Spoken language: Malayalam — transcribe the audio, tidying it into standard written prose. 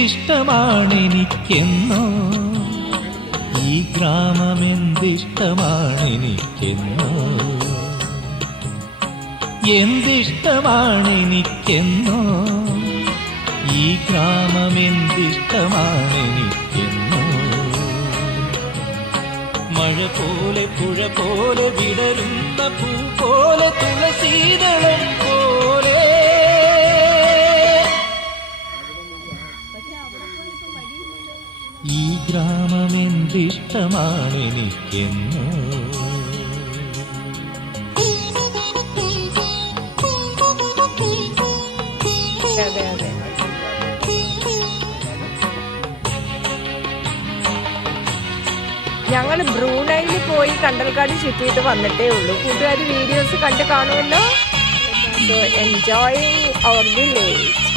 എന്തിഷ്ടമാണെനിക്കെന്നോ ഈ ഗ്രാമം എന്തിഷ്ടമാണെനിക്കെന്നോ എന്തിഷ്ടമാണെനിക്കെന്നോ ഈ ഗ്രാമം എന്തിഷ്ടമാണെനിക്കെന്നോ മഴ പോലെ പുഴ പോലെ വിടരുന്ന പൂ പോലെ തുളസീതളം പോലെ ഈ ഗ്രാമം എന്തിഷ്ടമാണെനിക്കെന്നോ ഞങ്ങൾ ബ്രൂണൈയിൽ പോയി കണ്ടൽക്കാട് ചുറ്റിയിട്ട് വന്നിട്ടേ ഉള്ളൂ. കൂട്ടുകാർ വീഡിയോസ് കണ്ടു കാണുമല്ലോ. സോ എൻജോയിങ് അവർ വില്ലേജ്.